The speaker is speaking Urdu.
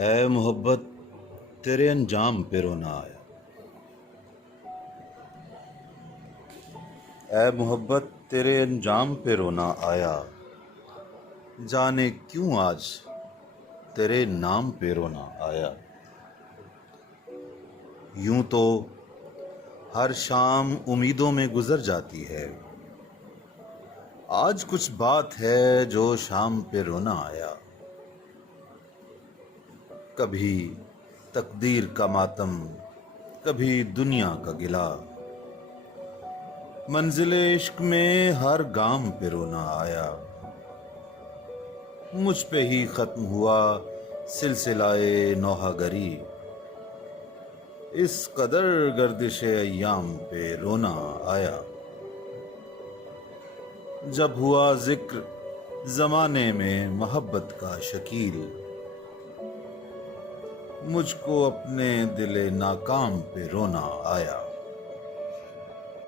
اے محبت تیرے انجام پہ رونا آیا۔ اے محبت تیرے انجام پہ رونا آیا، جانے کیوں آج تیرے نام پہ رونا آیا۔ یوں تو ہر شام امیدوں میں گزر جاتی ہے، آج کچھ بات ہے جو شام پہ رونا آیا۔ کبھی تقدیر کا ماتم، کبھی دنیا کا گلہ، منزل عشق میں ہر گام پہ رونا آیا۔ مجھ پہ ہی ختم ہوا سلسلہ نوحہ گری، اس قدر گردش ایام پہ رونا آیا۔ جب ہوا ذکر زمانے میں محبت کا شکیل، مجھ کو اپنے دل ناکام پہ رونا آیا۔